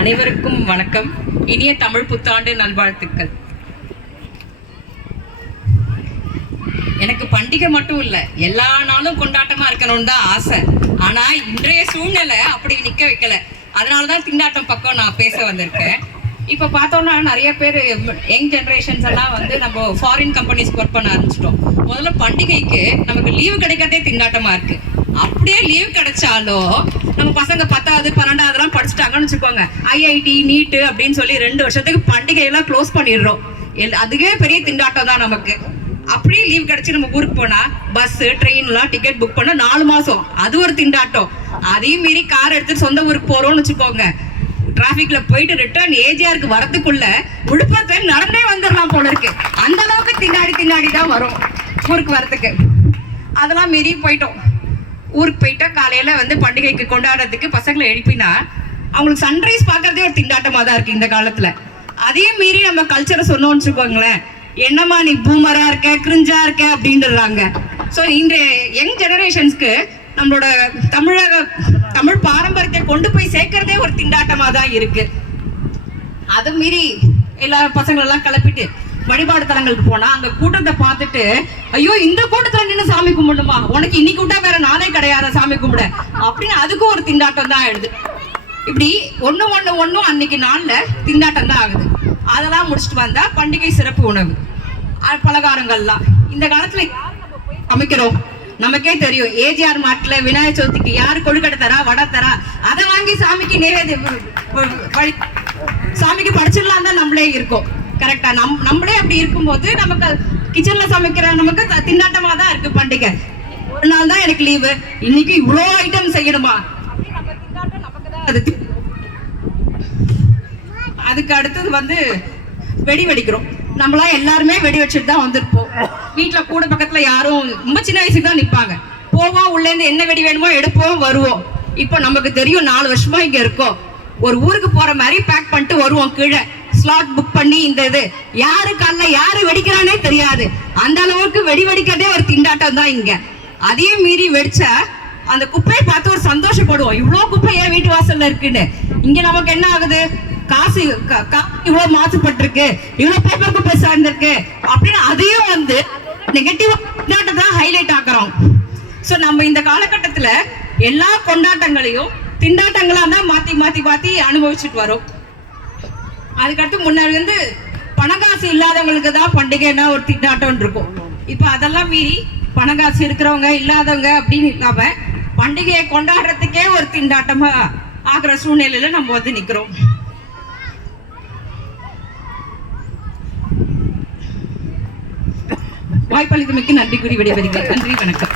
அனைவருக்கும் வணக்கம். இனிய தமிழ் புத்தாண்டு நல்வாழ்த்துக்கள். எனக்கு பண்டிகை மட்டும் இல்லை, எல்லா நாளும் கொண்டாட்டமா இருக்கணும்னு தான் ஆசை. ஆனா இன்றைய சூழ்நிலை அப்படி நிக்க வைக்கல. அதனாலதான் திண்டாட்டம் பக்கம் நான் பேச வந்திருக்கேன். இப்போ பார்த்தோம்னா நிறைய பேர் யங் ஜென்ரேஷன்ஸ் எல்லாம் வந்து நம்ம ஃபாரின் கம்பெனிஸ்க்கு ஒர்க் பண்ண ஆரம்பிச்சிட்டோம். முதல்ல பண்டிகைக்கு நமக்கு லீவு கிடைக்கிறதே திண்டாட்டமா இருக்கு. அப்படியே லீவ் கிடைச்சாலும் நம்ம பசங்க 10வது 12வதுலாம் படிச்சுட்டாங்கன்னு வச்சுக்கோங்க, ஐஐடி நீட்டு அப்படின்னு சொல்லி 2 வருஷத்துக்கு பண்டிகையெல்லாம் க்ளோஸ் பண்ணிடுறோம். அதுவே பெரிய திண்டாட்டம் தான் நமக்கு. அப்படியே லீவ் கிடைச்சி நம்ம ஊருக்கு போனா பஸ் ட்ரெயின்லாம் டிக்கெட் புக் பண்ண 4 மாசம், அது ஒரு திண்டாட்டம். அதையும் மீறி கார் எடுத்துட்டு சொந்த ஊருக்கு போறோம்னு வச்சுக்கோங்க, டிராபிக்ல போயிட்டு ரிட்டர்ன் ஏஜிஆருக்கு வரதுக்குள்ள விழுப்புரத்துல நடந்தே வந்துடலாம் போல இருக்கு. அந்த அளவுக்கு திண்டாடி தான் வரும் ஊருக்கு வரதுக்கு. அதெல்லாம் மீறி போயிட்டோம். ஊருக்கு போயிட்டா காலையில வந்து பண்டிகைக்கு கொண்டாடுறதுக்கு பசங்களை எழுப்பினா அவங்களுக்கு சன்ரைஸ் பார்க்கறதே ஒரு திண்டாட்டமா தான் இருக்கு இந்த காலத்துல. அதையும் மீறி நம்ம கல்ச்சரை சொன்னோம்னு வச்சுக்கோங்களேன், என்னம்மா நீ பூமரா இருக்க கிரிஞ்சா இருக்க அப்படின்றாங்க. ஸோ இன்றைய யங் ஜெனரேஷன்ஸ்க்கு நம்மளோட தமிழ் பாரம்பரியத்தை கொண்டு போய் சேர்க்கறதே ஒரு திண்டாட்டமா தான் இருக்கு. அதை மீறி எல்லா பசங்களெல்லாம் கிளப்பிட்டு வழிபாடு தலங்களுக்கு போனா அந்த கூட்டத்தை பார்த்துட்டு, ஐயோ இந்த கூட்டத்துல நின்று சாமி கும்பிடுமா, உனக்கு இன்னைக்கு விட்டா வேற நானே கிடையாது சாமி கும்பிட அப்படின்னு அதுக்கும் ஒரு திண்டாட்டம் தான் ஆயிடுது. இப்படி ஒன்னும் அன்னைக்கு நாள்ல திண்டாட்டம் தான் ஆகுது. அதெல்லாம் முடிச்சுட்டு வந்தா பண்டிகை சிறப்பு உணவு பலகாரங்கள்லாம் இந்த காலத்துல சமைக்கிறோம். நமக்கே தெரியும், ஏஜிஆர் மாட்டுல விநாயகர் சதுர்த்திக்கு யாரு கொழுக்கட்டை தரா வடை தரா, அதை வாங்கி சாமிக்கு சாமிக்கு படிச்சிடலாம் தான் நம்மளே இருக்கோம். கரெக்டா? நம்மளே அப்படி இருக்கும்போது நமக்கு கிச்சன்ல சமைக்கிற நமக்கு திண்டாட்டமா தான் இருக்கு பண்டிகை. ஒரு நாள் தான் எனக்கு லீவு, இன்னைக்கு இவ்வளோ ஐட்டம் செய்யணுமா, அதுக்கு அடுத்தது வந்து வெடி வெடிக்கிறோம். நம்மளாம் எல்லாருமே வெடி வச்சுட்டு தான் வந்திருப்போம். வீட்டுல கூட பக்கத்துல யாரும் ரொம்ப சின்ன வயசுக்கு தான் நிப்பாங்க. போவோம், உள்ள இருந்து என்ன வெடி வேணுமோ எடுப்போம் வருவோம். இப்போ நமக்கு தெரியும், 4 வருஷமா இங்க இருக்கோம். ஒரு ஊருக்கு போற மாதிரி பேக் பண்ணிட்டு வருவோம். கீழே ஸ்லாட் புக் பண்ணி இந்த இது யாரு கால யாரு வெடிக்கிறானே தெரியாது. அந்த அளவுக்கு வெடி வெடிக்கிறதே ஒரு திண்டாட்டம் தான் இங்க. அதையும் மீறி வெடிச்சா அந்த குப்பையை பார்த்து ஒரு சந்தோஷப்படுவோம், இவ்வளவு குப்பை ஏன் வீட்டு வாசல்ல இருக்குன்னு. இங்க நமக்கு என்ன ஆகுது, காசு இவ்வளவு மாசுபட்டிருக்கு, இவ்வளவு பேப்பர் குப்பை சார்ந்திருக்கு அப்படின்னு அதையும் வந்து நெகட்டிவ் திண்டாட்டத்தை ஹைலைட் ஆக்குறோம். சோ நம்ம இந்த காலகட்டத்துல எல்லா கொண்டாட்டங்களையும் திண்டாட்டங்களா தான் மாத்தி அனுபவிச்சுட்டு வரோம். அதுக்கடுத்து முன்னாடி வந்து பணக்காசு இல்லாதவங்களுக்கு தான் பண்டிகைன்னா ஒரு திண்டாட்டம் இருக்கும். இப்ப அதெல்லாம் மீறி பணக்காசு இருக்கிறவங்க இல்லாதவங்க அப்படின்னு இல்லாம பண்டிகையை கொண்டாடுறதுக்கே ஒரு திண்டாட்டமா ஆகிற சூழ்நிலையில நம்ம வந்து நிக்கிறோம். வாய்ப்பளித்தமைக்கு நன்றி கூறி விடைபெறுகிறேன். நன்றி, வணக்கம்.